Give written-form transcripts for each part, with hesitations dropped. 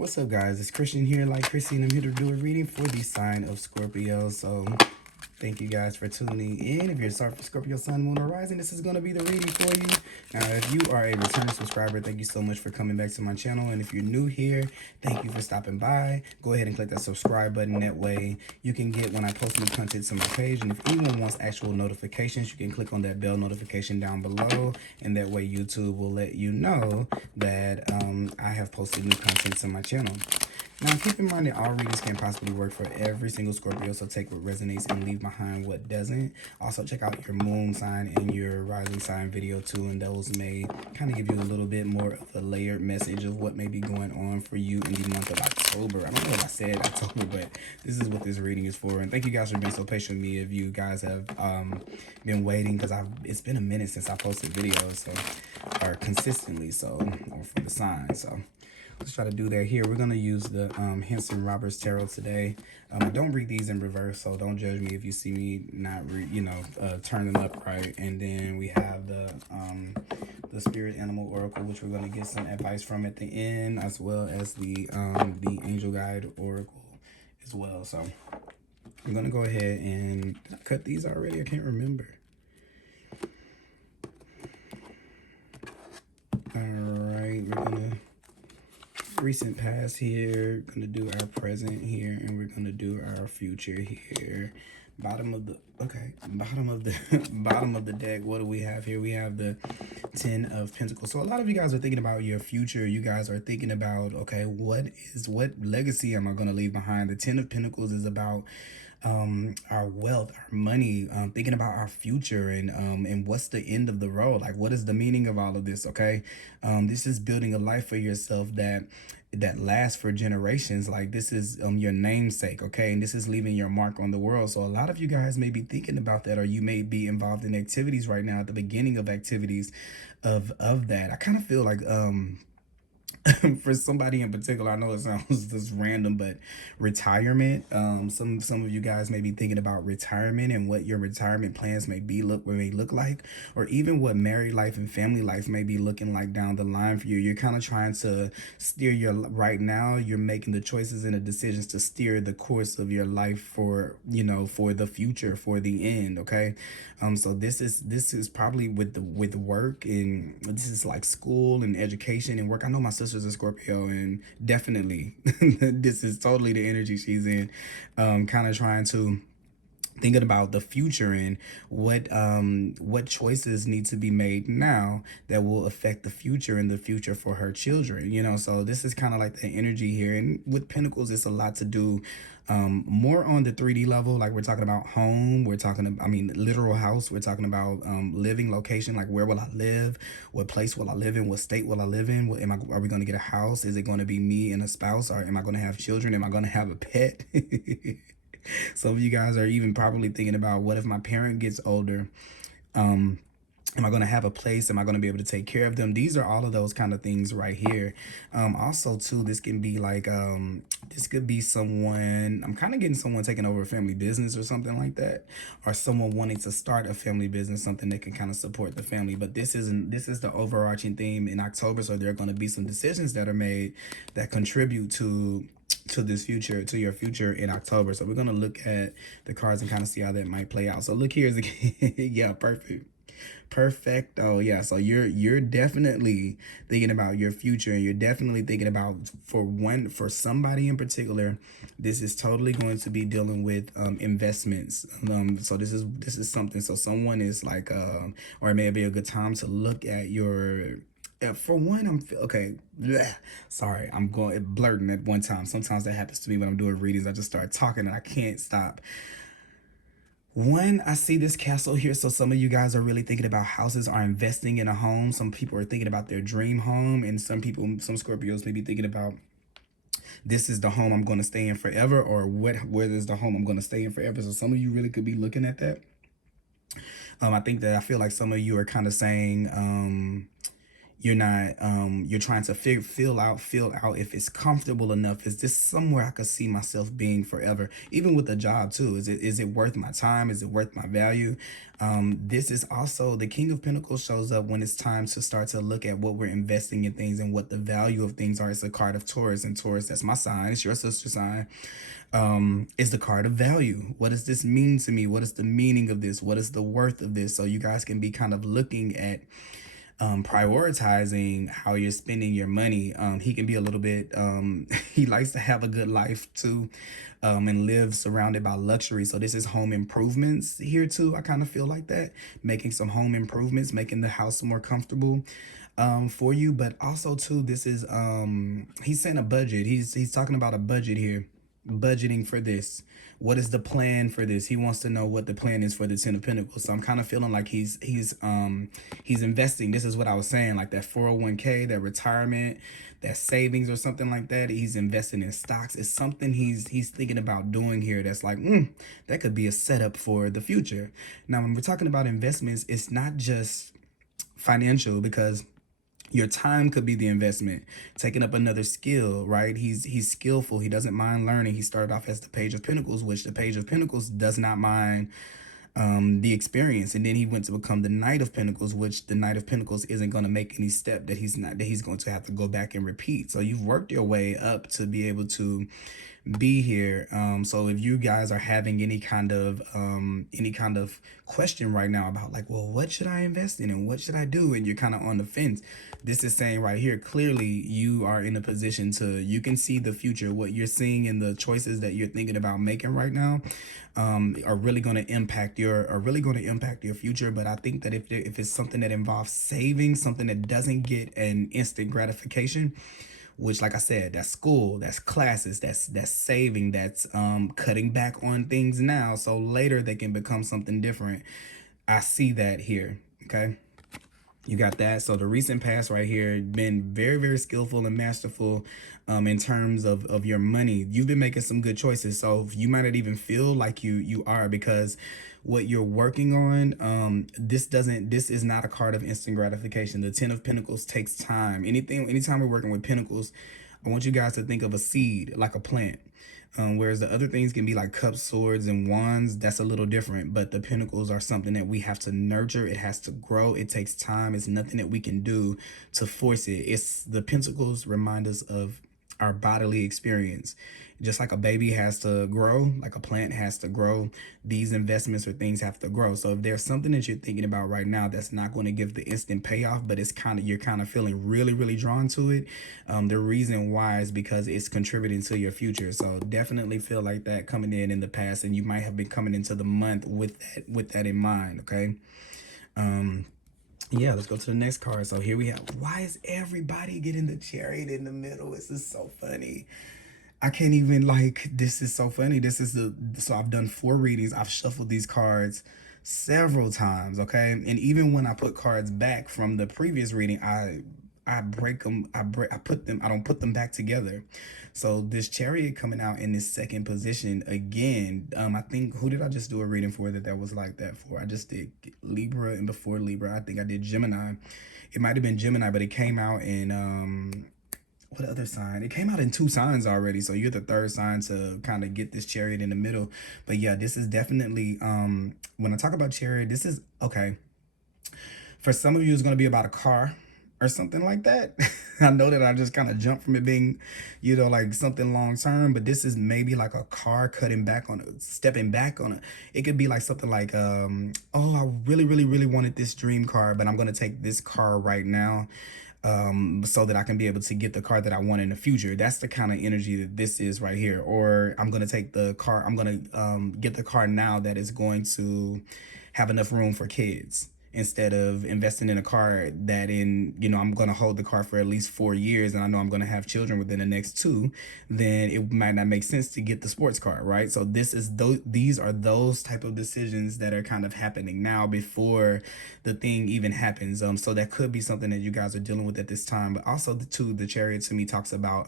What's up, guys? It's Christian here, like Chrissy, and I'm here to do a reading for the sign of Scorpio. So thank you guys for tuning in. If you're a Scorpio Sun, Moon, or Rising, this is going to be the reading for you. Now, if you are a returning subscriber, thank you so much for coming back to my channel. And if you're new here, thank you for stopping by. Go ahead and click that subscribe button. That way you can get when I post new content to my page. And if anyone wants actual notifications, you can click on that bell notification down below. And that way YouTube will let you know that I have posted new content to my channel. Now, keep in mind that all readings can possibly work for every single Scorpio, so take what resonates and leave behind what doesn't. Also, check out your moon sign and your rising sign video too, and those may kind of give you a little bit more of a layered message of what may be going on for you in the month of October. I don't know if I said October, but this is what this reading is for. And thank you guys for being so patient with me. If you guys have been waiting, because it's been a minute since I posted videos, so or consistently, so or for the sign, so. Let's try to do that here. We're going to use the Henson Roberts Tarot today. I don't read these in reverse, so don't judge me if you see me not turn them up right. And then we have the Spirit Animal Oracle, which we're going to get some advice from at the end, as well as the Angel Guide Oracle as well. So I'm going to go ahead and did I cut these already? I can't remember. All right, we're going to recent past here, gonna do our present here, and we're gonna do our future here. Bottom of the bottom of the deck, what do we have here? We have the 10 of Pentacles. So a lot of you guys are thinking about your future. You guys are thinking about, okay, what legacy am I gonna leave behind? The 10 of Pentacles is about our wealth, our money, thinking about our future, and what's the end of the road, like what is the meaning of all of this? Okay, this is building a life for yourself that lasts for generations. Like this is your namesake, okay, and this is leaving your mark on the world. So a lot of you guys may be thinking about that, or you may be involved in activities right now, at the beginning of activities of that. I kind of feel like for somebody in particular, I know it sounds just random, but retirement. Some of you guys may be thinking about retirement and what your retirement plans may look like, or even what married life and family life may be looking like down the line for you. You're kind of trying to steer right now. You're making the choices and the decisions to steer the course of your life for the future, for the end. Okay, so this is probably with work, and this is like school and education and work. I know my sister's a Scorpio, and definitely this is totally the energy she's in, kind of trying to thinking about the future and what choices need to be made now that will affect the future and the future for her children. So this is kind of like the energy here. And with Pentacles, it's a lot to do more on the 3D level. Like we're talking about home, we're talking about, literal house, we're talking about living location, like where will I live, what place will I live in, what state will I live in, are we going to get a house, is it going to be me and a spouse, or am I going to have children, am I going to have a pet? Some of you guys are even probably thinking about, what if my parent gets older? Am I going to have a place? Am I going to be able to take care of them? These are all of those kind of things right here. Also, too, this can be like, this could be someone, I'm kind of getting someone taking over a family business or something like that, or someone wanting to start a family business, something that can kind of support the family. But this is the overarching theme in October. So there are going to be some decisions that are made that contribute to your future in October. So we're going to look at the cards and kind of see how that might play out. So look here is again. Yeah, perfect. Oh yeah, so you're definitely thinking about your future, and you're definitely thinking about, for somebody in particular, this is totally going to be dealing with investments. So this is something, so someone is like or it may be a good time to look at your for one, okay. Bleh, sorry, I'm blurting at one time. Sometimes that happens to me when I'm doing readings. I just start talking and I can't stop. One, I see this castle here. So some of you guys are really thinking about houses, are investing in a home. Some people are thinking about their dream home, and some Scorpios may be thinking about, this is the home I'm going to stay in forever, or where is the home I'm going to stay in forever. So some of you really could be looking at that. I feel like some of you are kind of saying, You're not you're trying to feel out if it's comfortable enough. Is this somewhere I could see myself being forever? Even with a job too, is it worth my time? Is it worth my value? This is also the King of Pentacles shows up when it's time to start to look at what we're investing in things and what the value of things are. It's a card of Taurus, and Taurus, that's my sign, it's your sister sign. Is the card of value. What does this mean to me? What is the meaning of this? What is the worth of this? So you guys can be kind of looking at prioritizing how you're spending your money. He can be a little bit, he likes to have a good life too, and live surrounded by luxury. So this is home improvements here too. I kind of feel like that, making some home improvements, making the house more comfortable for you. But also too, this is, he's saying a budget. He's talking about a budget here, budgeting for this. What is the plan for this? He wants to know what the plan is for the Ten of Pentacles. So I'm kind of feeling like he's investing. This is what I was saying, like that 401k, that retirement, that savings or something like that. He's investing in stocks. It's something he's thinking about doing here that's like, that could be a setup for the future. Now, when we're talking about investments, it's not just financial, because your time could be the investment. Taking up another skill, right? He's skillful. He doesn't mind learning. He started off as the Page of Pentacles, which the Page of Pentacles does not mind the experience. And then he went to become the Knight of Pentacles, which the Knight of Pentacles isn't going to make any step that he's going to have to go back and repeat. So you've worked your way up to be able to be here. So if you guys are having any kind of question right now about like, well, what should I invest in and what should I do, and you're kind of on the fence, this is saying right here, clearly you are in a position to, you can see the future. What you're seeing and the choices that you're thinking about making right now are really going to impact your future. But I think that if it's something that involves saving, something that doesn't get an instant gratification, which, like I said, that's school, that's classes, that's saving, that's cutting back on things now so later they can become something different. I see that here. Okay, you got that. So the recent past right here, been very, very skillful and masterful in terms of your money. You've been making some good choices. So you might not even feel like you are, because what you're working on, this is not a card of instant gratification. The Ten of Pentacles takes time. Anytime we're working with Pentacles, I want you guys to think of a seed, like a plant. Whereas the other things can be like cups, swords, and wands. That's a little different. But the pentacles are something that we have to nurture. It has to grow. It takes time. It's nothing that we can do to force it. It's the pentacles remind us of our bodily experience. Just like a baby has to grow, like a plant has to grow, these investments or things have to grow. So if there's something that you're thinking about right now that's not going to give the instant payoff, but you're kind of feeling really, really drawn to it, the reason why is because it's contributing to your future. So definitely feel like that coming in the past, and you might have been coming into the month with that in mind. Okay. Yeah, let's go to the next card. So here we have, why is everybody getting the Chariot in the middle? This is so funny. I can't even, like, this is so funny. So I've done 4 readings. I've shuffled these cards several times, okay? And even when I put cards back from the previous reading, I break them, I don't put them back together. So this Chariot coming out in this second position again, I think, who did I just do a reading for that was like that for? I just did Libra, and before Libra, I think I did Gemini. It might have been Gemini, but it came out in, what other sign? It came out in 2 signs already, so you're the 3rd sign to kind of get this Chariot in the middle. But yeah, this is definitely, when I talk about Chariot, this is, okay, for some of you it's going to be about a car or something like that. I know that I just kind of jumped from it being, like something long term, but this is maybe like a car stepping back on it. It could be like something like, oh, I really, really, really wanted this dream car, but I'm going to take this car right now, so that I can be able to get the car that I want in the future. That's the kind of energy that this is right here. Or I'm going to take the car, I'm going to get the car now that is going to have enough room for kids, instead of investing in a car that I'm going to hold the car for at least 4 years and I know I'm going to have children within the next 2, then it might not make sense to get the sports car, right? So these are those type of decisions that are kind of happening now before the thing even happens. So that could be something that you guys are dealing with at this time. But also the Chariot to me talks about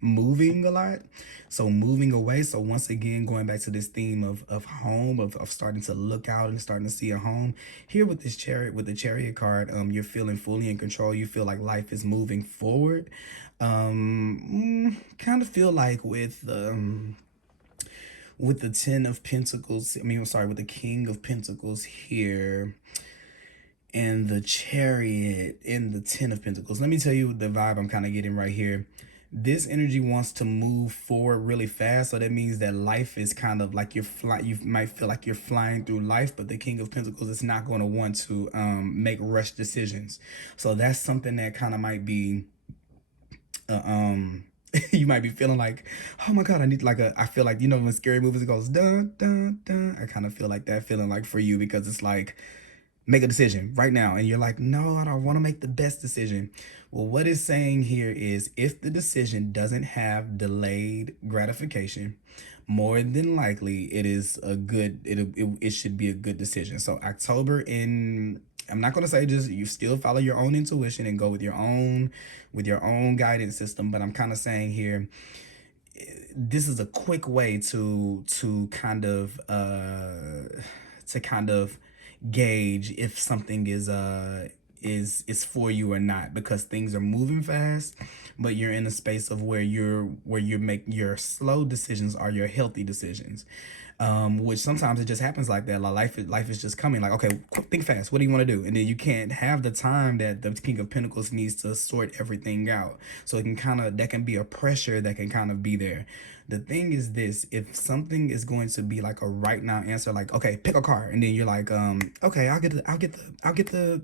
moving a lot. So moving away. So once again, going back to this theme of home, of starting to look out and starting to see a home. Here with this chariot, with the chariot card, you're feeling fully in control. You feel like life is moving forward. Kind of feel like with the 10 of Pentacles, I mean, I'm sorry, with the King of Pentacles here and the Chariot and the 10 of Pentacles. Let me tell you the vibe I'm kind of getting right here. This energy wants to move forward really fast. So that means that life is kind of like you might feel like you're flying through life, but the King of Pentacles is not going to want to make rush decisions. So that's something that kind of might be you might be feeling like, oh my god, I need like I feel like, you know, when scary movies it goes dun dun dun, I kind of feel like that feeling like for you, because it's like, make a decision right now, and you're like, no, I don't want to make the best decision. Well, what it's saying here is, if the decision doesn't have delayed gratification, more than likely it is a good, it should be a good decision. So October, in, I'm not going to say just you still follow your own intuition and go with your own guidance system, but I'm kind of saying here, this is a quick way to kind of gauge if something is for you or not, because things are moving fast, but you're in a space of where you make your slow decisions are your healthy decisions. Which sometimes it just happens like that. Like life is just coming. Like, okay, think fast. What do you want to do? And then you can't have the time that the King of Pentacles needs to sort everything out. So it can that can be a pressure that can kind of be there. The thing is this: if something is going to be like a right now answer, like, okay, pick a car, and then you're like, okay, I'll get the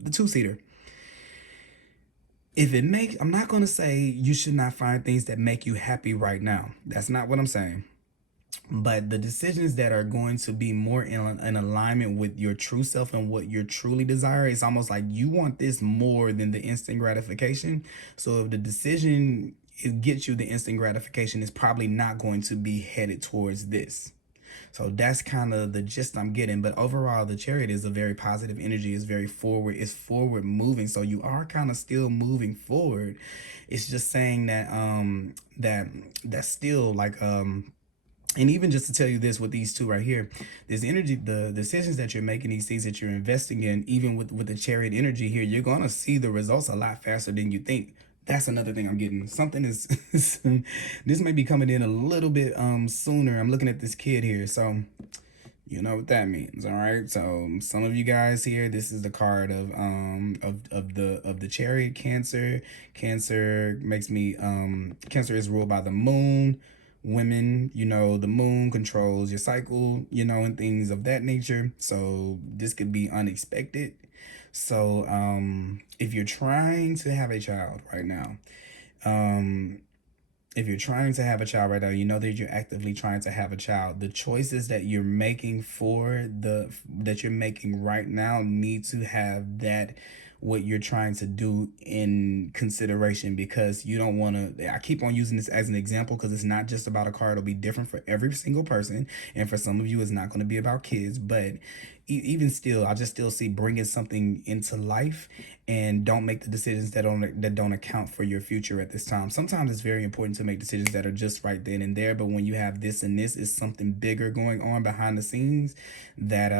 2-seater. If it makes, I'm not gonna say you should not find things that make you happy right now. That's not what I'm saying. But the decisions that are going to be more in alignment with your true self and what you truly desire, it's almost like you want this more than the instant gratification. So if the decision it gets you the instant gratification, it's probably not going to be headed towards this. So that's kind of the gist I'm getting. But overall, the Chariot is a very positive energy. It's very forward. It's forward moving. So you are kind of still moving forward. It's just saying that that's still like and even just to tell you this, with these two right here, this energy, the decisions that you're making, these things that you're investing in, even with the Chariot energy here, you're gonna see the results a lot faster than you think. That's another thing I'm getting. Something is this may be coming in a little bit sooner. I'm looking at this kid here, so you know what that means. All right, so some of you guys here, this is the card of the Chariot. Cancer makes me Cancer is ruled by the moon. Women, you know, the moon controls your cycle, you know, and things of that nature. So this could be unexpected. So if you're trying to have a child right now, if you're trying to have a child right now, you know that you're actively trying to have a child. The choices that you're making that you're making right now need to have that, what you're trying to do, in consideration, because you don't want to, I keep on using this as an example because it's not just about a car. It'll be different for every single person, and for some of you it's not going to be about kids, but even still, I just still see bringing something into life, and don't make the decisions that don't account for your future at this time. Sometimes it's very important to make decisions that are just right then and there, but when you have this and this is something bigger going on behind the scenes, that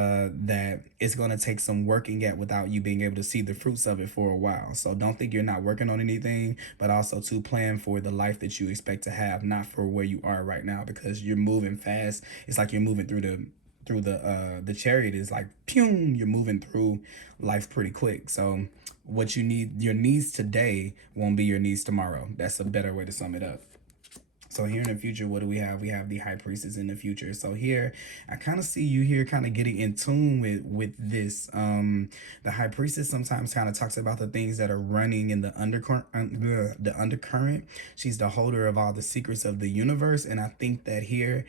it's going to take some working at without you being able to see the fruits of it for a while. So don't think you're not working on anything, but also to plan for the life that you expect to have, not for where you are right now, because you're moving fast. It's like you're moving through the Chariot is like, pew, you're moving through life pretty quick. So what you need, your needs today won't be your needs tomorrow. That's a better way to sum it up. So here in the future, what do we have? We have the High Priestess in the future. So here, I kind of see you here kind of getting in tune with this. The High Priestess sometimes kind of talks about the things that are running in the undercurrent. She's the holder of all the secrets of the universe. And I think that here,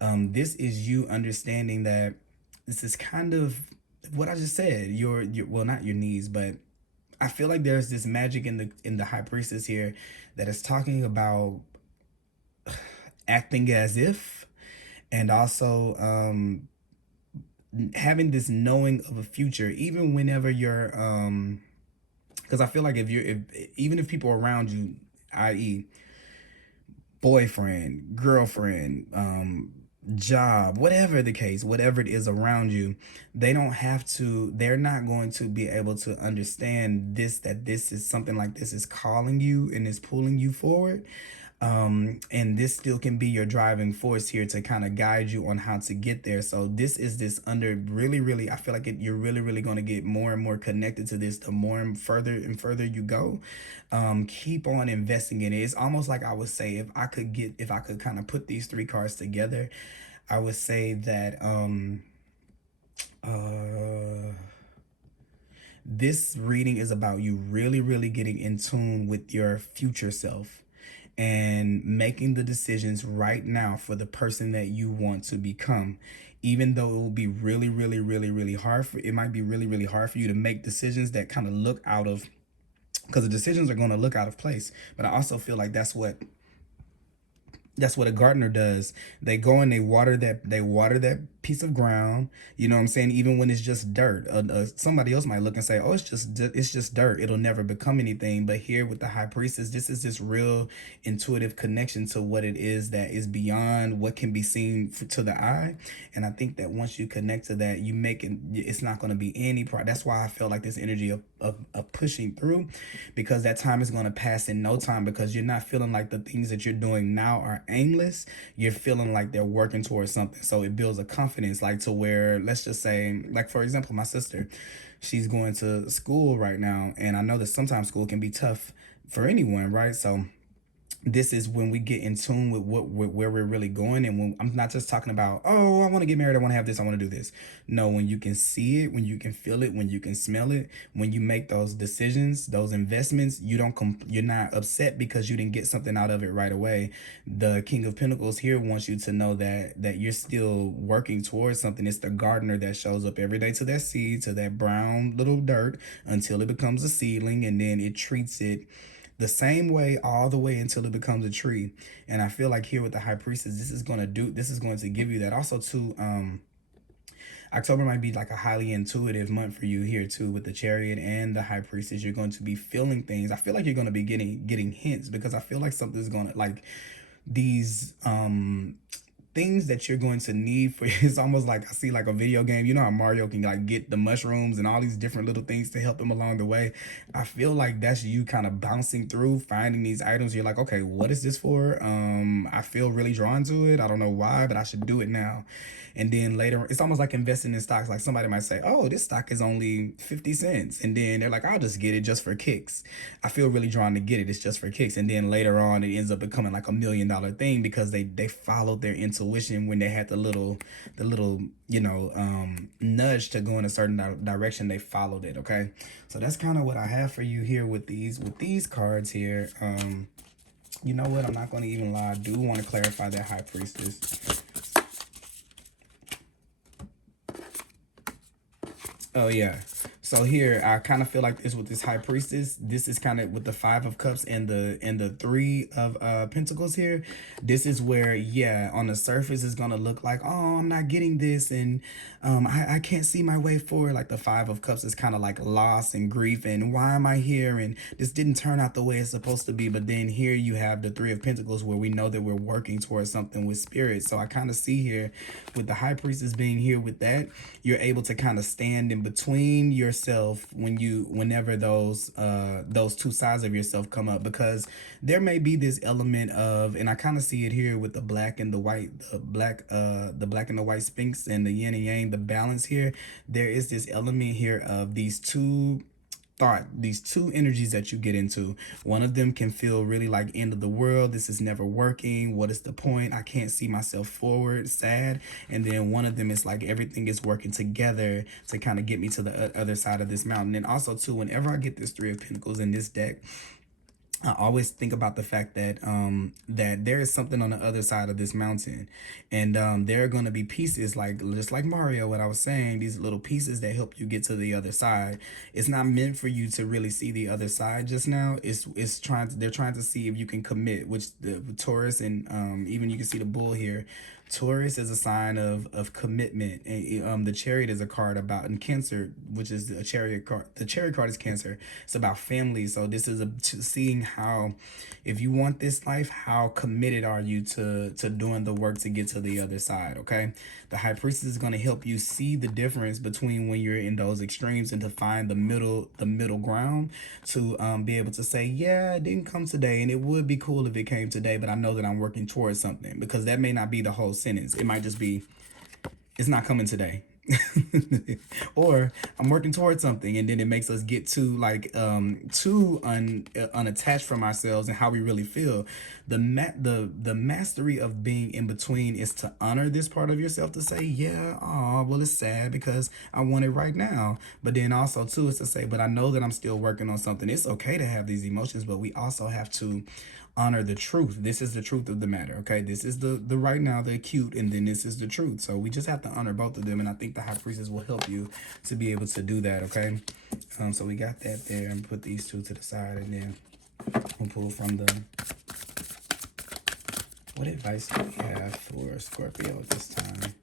this is you understanding that this is kind of what I just said. Your well, not your needs, but I feel like there's this magic in the High Priestess here that is talking about acting as if, and also having this knowing of a future, even whenever you're because I feel like if even if people around you, i.e. boyfriend, girlfriend, job, whatever the case, whatever it is around you, they're not going to be able to understand this, that this is something like this is calling you and is pulling you forward. And this still can be your driving force here to kind of guide you on how to get there. So this is this under really, I feel like you're really going to get more and more connected to this the more and further you go. Keep on investing in it. It's almost like I would say, if I could kind of put these three cards together, I would say that this reading is about you really getting in tune with your future self and making the decisions right now for the person that you want to become. Even though it will be really hard for, it might be really hard for you to make decisions that kind of look out of, because the decisions are going to look out of place. But I also feel like that's what a gardener does. They go and they water that piece of ground. You know what I'm saying? Even when it's just dirt. Somebody else might look and say, "Oh, it's just dirt. It'll never become anything." But here with the High Priestess, this is this real intuitive connection to what it is that is beyond what can be seen to the eye. And I think that once you connect to that, it's not going to be any problem. That's why I felt like this energy of pushing through, because that time is going to pass in no time, because you're not feeling like the things that you're doing now are aimless. You're feeling like they're working towards something. So it builds a confidence, like to where, let's just say, like for example, my sister, she's going to school right now, and I know that sometimes school can be tough for anyone, right? So this is when we get in tune with where we're really going. And when I'm not just talking about, oh, I want to get married, I want to have this, I want to do this. No, when you can see it, when you can feel it, when you can smell it, when you make those decisions, those investments, you're not upset because you didn't get something out of it right away. The King of Pentacles here wants you to know that you're still working towards something. It's the gardener that shows up every day to that seed, to that brown little dirt, until it becomes a seedling, and then it treats it the same way all the way until it becomes a tree. And I feel like here with the High Priestess, this is going to give you that. Also too, October might be like a highly intuitive month for you here too, with the Chariot and the High Priestess. You're going to be feeling things. I feel like you're going to be getting hints, because I feel like something's going to, like, these things that you're going to need for, it's almost like I see like a video game. You know how Mario can like get the mushrooms and all these different little things to help him along the way. I feel like that's you kind of bouncing through, finding these items. You're like, okay, what is this for? I feel really drawn to it. I don't know why, but I should do it now. And then later, it's almost like investing in stocks. Like somebody might say, oh, this stock is only 50 cents. And then they're like, I'll just get it just for kicks. I feel really drawn to get it. It's just for kicks. And then later on, it ends up becoming like $1 million thing, because they followed their intuition when they had the little, nudge to go in a certain direction. They followed it. Okay. So that's kind of what I have for you here with these cards here. You know what? I'm not going to even lie. I do want to clarify that High Priestess. Oh yeah. So here I kind of feel like this with this High Priestess. This is kind of with the Five of Cups and the Three of Pentacles here. This is where, yeah, on the surface it's gonna look like, oh, I'm not getting this, and I can't see my way forward. Like the Five of Cups is kind of like loss and grief, and why am I here, and this didn't turn out the way it's supposed to be. But then here you have the Three of Pentacles, where we know that we're working towards something with spirit. So I kind of see here with the High Priestess being here with that, you're able to kind of stand in between yourself whenever those two sides of yourself come up, because there may be this element of, and I kind of see it here with the black and the white, the black and the white Sphinx and the yin and yang, the balance here. There is this element here of these two energies that you get into. One of them can feel really like end of the world. This is never working. What is the point? I can't see myself forward, sad. And then one of them is like everything is working together to kind of get me to the other side of this mountain. And also too, whenever I get this Three of Pentacles in this deck, I always think about the fact that that there is something on the other side of this mountain, and there are going to be pieces, like just like Mario, what I was saying, these little pieces that help you get to the other side. It's not meant for you to really see the other side just now. They're trying to see if you can commit, which the Taurus and even you can see the bull here. Taurus is a sign of commitment. And, the Chariot is a card about, and Cancer, which is a Chariot card. The Chariot card is Cancer. It's about family. So this is seeing how, if you want this life, how committed are you to doing the work to get to the other side, okay? The High Priestess is going to help you see the difference between when you're in those extremes and to find the middle ground, to be able to say, yeah, it didn't come today, and it would be cool if it came today, but I know that I'm working towards something, because that may not be the whole sentence. It might just be, it's not coming today. Or I'm working towards something, and then it makes us get too like unattached from ourselves and how we really feel. The mastery of being in between is to honor this part of yourself, to say, yeah, oh well, it's sad because I want it right now, but then also too is to say, but I know that I'm still working on something. It's okay to have these emotions, but we also have to honor the truth. This is the truth of the matter, okay? This is the right now, the acute, and then this is the truth. So we just have to honor both of them, and I think the High Priestess will help you to be able to do that, okay? So we got that there, and put these two to the side, and then we'll pull from the, what advice do we have for Scorpio this time?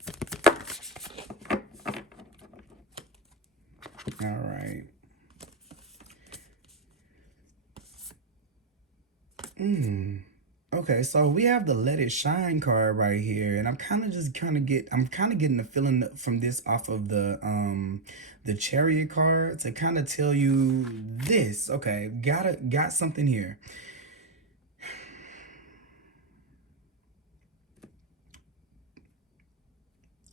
All right. Okay, so we have the Let It Shine card right here, and I'm kind of getting the feeling from this off of the Chariot card to kind of tell you this. Okay, got something here.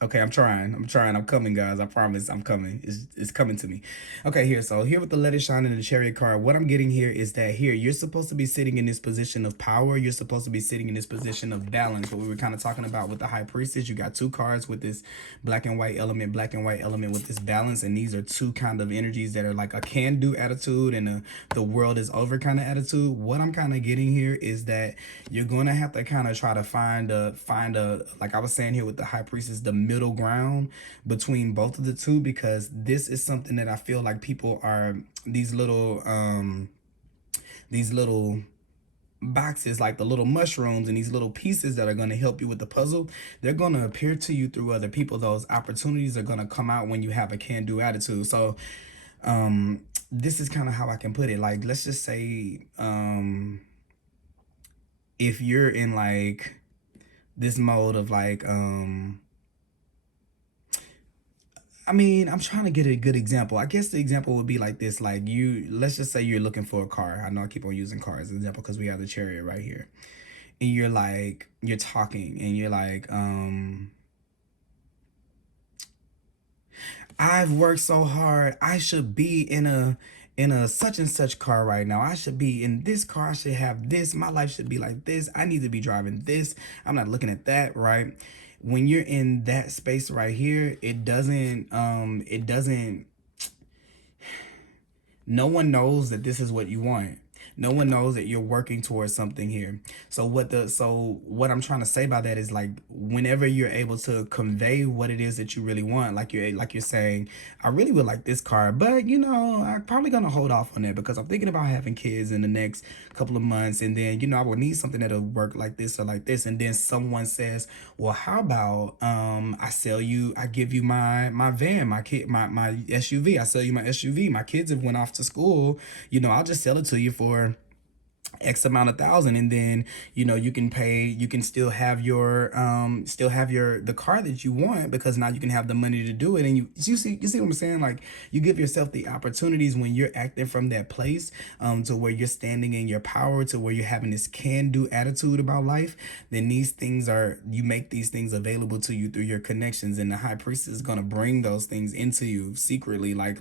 Okay, I'm trying. I'm coming, guys. I promise I'm coming. It's coming to me. Okay, here. So here with the Let It Shine in the Chariot card, what I'm getting here is that here, you're supposed to be sitting in this position of power. You're supposed to be sitting in this position of balance. What we were kind of talking about with the High Priestess, you got two cards with this black and white element with this balance. And these are two kind of energies that are like a can-do attitude and the world is over kind of attitude. What I'm kind of getting here is that you're going to have to kind of try to find a, like I was saying here with the High Priestess, the middle ground between both of the two, because this is something that I feel like people are, these little boxes, like the little mushrooms and these little pieces that are going to help you with the puzzle, they're going to appear to you through other people. Those opportunities are going to come out when you have a can-do attitude. So this is kind of how I can put it. Like, let's just say if you're in like this mode of like I mean, I'm trying to get a good example. I guess the example would be like this. Like let's just say you're looking for a car. I know I keep on using cars as an example because we have the Chariot right here. And you're talking and you're like, I've worked so hard. I should be in a such and such car right now. I should be in this car. I should have this. My life should be like this. I need to be driving this. I'm not looking at that, right? When you're in that space right here, it doesn't no one knows that this is what you want. No one knows that you're working towards something here. So what I'm trying to say by that is, like, whenever you're able to convey what it is that you really want, like you're saying, I really would like this car, but I'm probably gonna hold off on that because I'm thinking about having kids in the next couple of months, and then I will need something that'll work like this or like this. And then someone says, well, how about I give you my van, my SUV. I sell you my SUV. My kids have went off to school. I'll just sell it to you for X amount of thousand, and then you can pay, you can still have the car that you want, because now you can have the money to do it. And you see what I'm saying? Like, you give yourself the opportunities when you're acting from that place, to where you're standing in your power, to where you're having this can-do attitude about life. Then you make these things available to you through your connections, and the High Priestess is going to bring those things into you secretly, like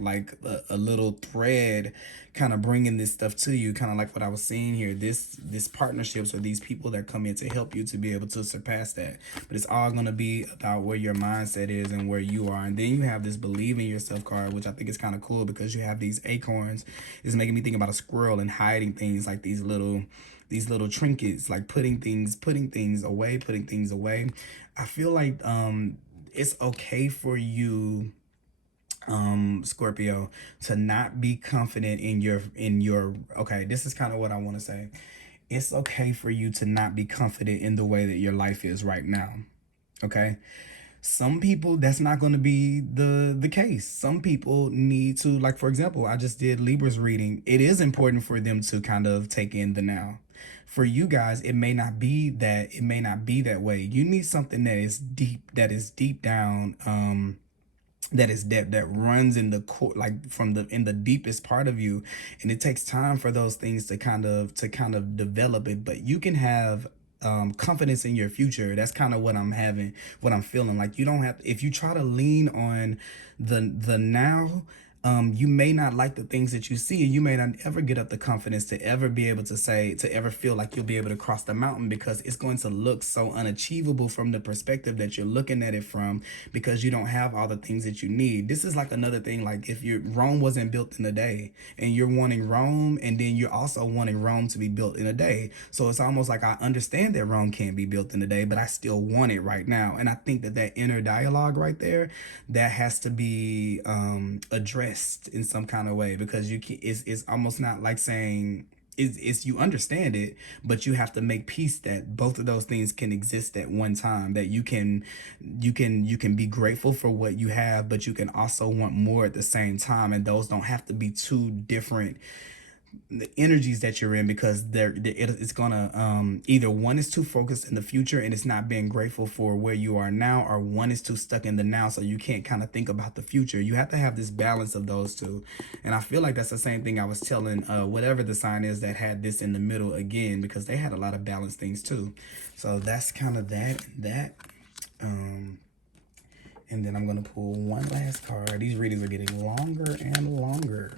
a little thread, kind of bringing this stuff to you, kind of like what I was saying here. This partnerships, or these people that come in to help you to be able to surpass that. But it's all going to be about where your mindset is and where you are. And then you have this Believe in Yourself card, which I think is kind of cool, because you have these acorns. It's making me think about a squirrel and hiding things, like these little trinkets, like putting things away. I feel like it's okay for you, Scorpio, to not be confident in your okay, this is kind of what I want to say. It's okay for you to not be confident in the way that your life is right now, okay? Some people, that's not going to be the case. Some people need to, like, for example, I just did Libra's reading. It is important for them to kind of take in the now. For you guys, it may not be that, it may not be that way. You need something that is deep, that is deep down, that is depth, that runs in the core, like from the in the deepest part of you. And it takes time for those things to kind of develop it. But you can have confidence in your future. That's kind of what I'm having, what I'm feeling. Like, you don't have, if you try to lean on the now, you may not like the things that you see, and you may not ever get up the confidence to ever be able to say, to ever feel like you'll be able to cross the mountain, because it's going to look so unachievable from the perspective that you're looking at it from, because you don't have all the things that you need. This is like another thing, like if you Rome wasn't built in a day, and you're wanting Rome, and then you're also wanting Rome to be built in a day. So it's almost like, I understand that Rome can't be built in a day, but I still want it right now. And I think that that inner dialogue right there, that has to be addressed in some kind of way, because you can, it's almost not like saying, it's you understand it, but you have to make peace that both of those things can exist at one time, that you can be grateful for what you have, but you can also want more at the same time, and those don't have to be two different the energies that you're in, because it's gonna either one is too focused in the future and it's not being grateful for where you are now, or one is too stuck in the now, so you can't kind of think about the future. You have to have this balance of those two. And I feel like that's the same thing I was telling whatever the sign is that had this in the middle again, because they had a lot of balanced things too. So that's kind of that. um and then I'm gonna pull one last card. These readings are getting longer and longer.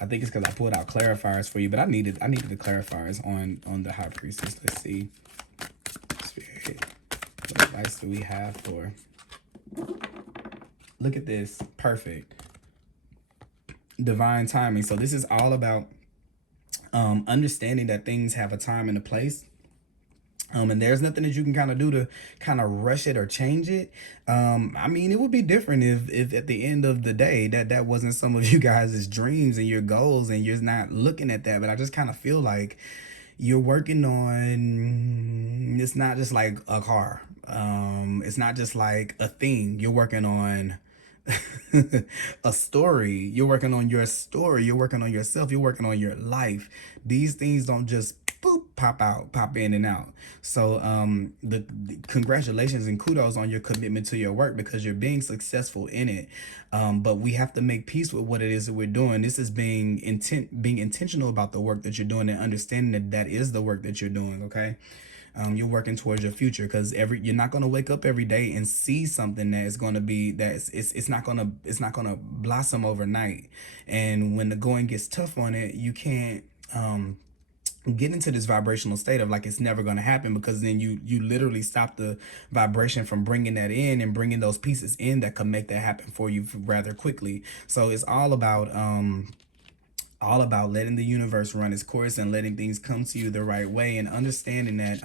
I think it's because I pulled out clarifiers for you, but I needed the clarifiers on the High Priestess. Let's see. Spirit, what advice do we have for? Look at this. Perfect. Divine timing. So this is all about understanding that things have a time and a place. And there's nothing that you can kind of do to kind of rush it or change it. I mean, it would be different if at the end of the day that wasn't some of you guys' dreams and your goals, and you're not looking at that. But I just kind of feel like you're working on, it's not just like a car. It's not just like a thing. You're working on a story. You're working on your story. You're working on yourself. You're working on your life. These things don't just boop pop in and out. So the congratulations and kudos on your commitment to your work, because you're being successful in it. But we have to make peace with what it is that we're doing. This is being intentional about the work that you're doing, and understanding that that is the work that you're doing. Okay. You're working towards your future, because you're not going to wake up every day and see something that is going to be, it's not going to blossom overnight. And when the going gets tough on it, you can't get into this vibrational state of like it's never going to happen, because then you literally stop the vibration from bringing that in and bringing those pieces in that could make that happen for you rather quickly. So it's all about letting the universe run its course, and letting things come to you the right way, and understanding that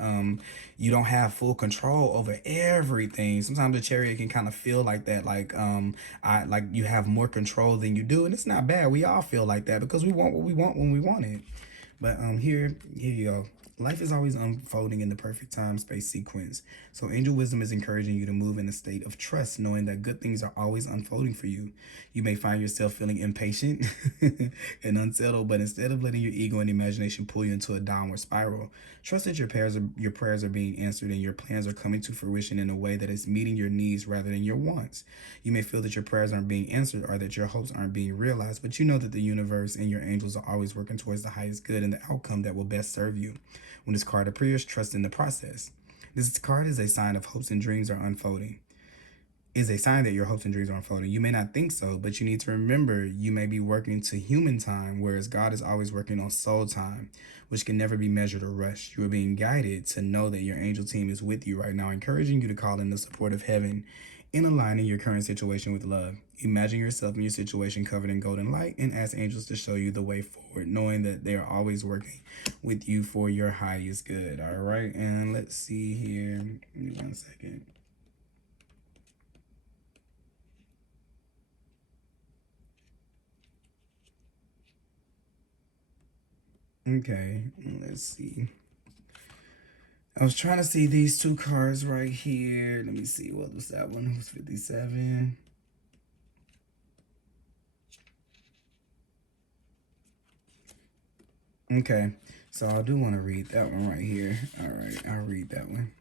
you don't have full control over everything. Sometimes the chariot can kind of feel like that, like I like you have more control than you do, and it's not bad. We all feel like that, because we want what we want when we want it. But here you go. Life is always unfolding in the perfect time space sequence. So angel wisdom is encouraging you to move in a state of trust, knowing that good things are always unfolding for you. You may find yourself feeling impatient and unsettled, but instead of letting your ego and imagination pull you into a downward spiral, trust that your prayers are being answered, and your plans are coming to fruition in a way that is meeting your needs rather than your wants. You may feel that your prayers aren't being answered, or that your hopes aren't being realized, but you know that the universe and your angels are always working towards the highest good and the outcome that will best serve you. When this card appears, trust in the process. This card is a sign of hopes and dreams are unfolding. Is a sign that your hopes and dreams are unfolding. You may not think so, but you need to remember you may be working to human time, whereas God is always working on soul time, which can never be measured or rushed. You are being guided to know that your angel team is with you right now, encouraging you to call in the support of heaven in aligning your current situation with love. Imagine yourself in your situation covered in golden light, and ask angels to show you the way forward, knowing that they are always working with you for your highest good. All right, and let's see here. Give me 1 second. Okay, let's see. I was trying to see these two cards right here. Let me see. What was that one? It was 57. Okay. So I do want to read that one right here. All right. I'll read that one.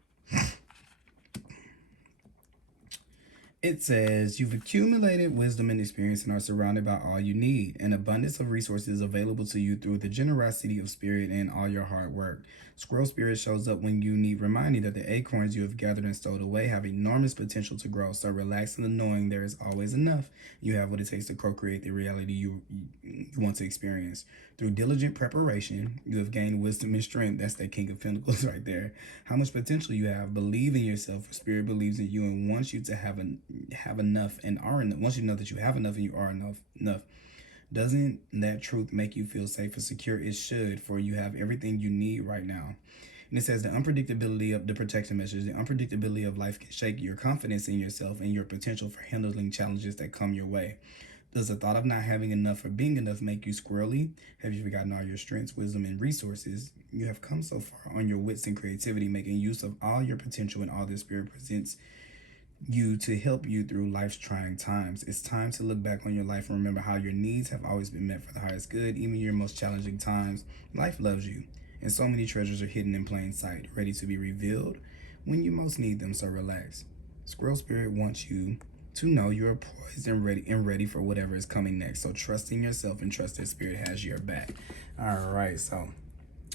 It says, you've accumulated wisdom and experience and are surrounded by all you need. An abundance of resources available to you through the generosity of spirit and all your hard work. Squirrel spirit shows up when you need reminding that the acorns you have gathered and stowed away have enormous potential to grow. So relax in the knowing there is always enough. You have what it takes to co-create the reality you want to experience. Through diligent preparation, you have gained wisdom and strength. That's that King of Pentacles right there. How much potential you have. Believe in yourself. For spirit believes in you and wants you to have enough and are enough. Once you know that you have enough and you are enough. Doesn't that truth make you feel safe and secure? It should, for you have everything you need right now. And it says the unpredictability of the protection measures, the unpredictability of life can shake your confidence in yourself and your potential for handling challenges that come your way. Does the thought of not having enough or being enough make you squirrely? Have you forgotten all your strengths, wisdom, and resources? You have come so far on your wits and creativity, making use of all your potential and all the spirit presents you to help you through life's trying times. It's time to look back on your life and remember how your needs have always been met for the highest good, even your most challenging times. Life loves you, and so many treasures are hidden in plain sight, ready to be revealed when you most need them, so relax. Squirrel Spirit wants you to know you're poised and ready for whatever is coming next. So trust in yourself and trust that Spirit has your back. All right, so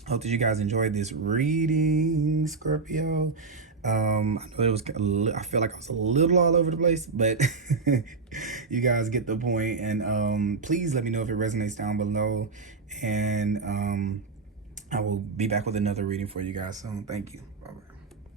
hope that you guys enjoyed this reading, Scorpio. I know it was, I feel like I was a little all over the place, but you guys get the point. And please let me know if it resonates down below. And I will be back with another reading for you guys soon. Thank you. Bye-bye.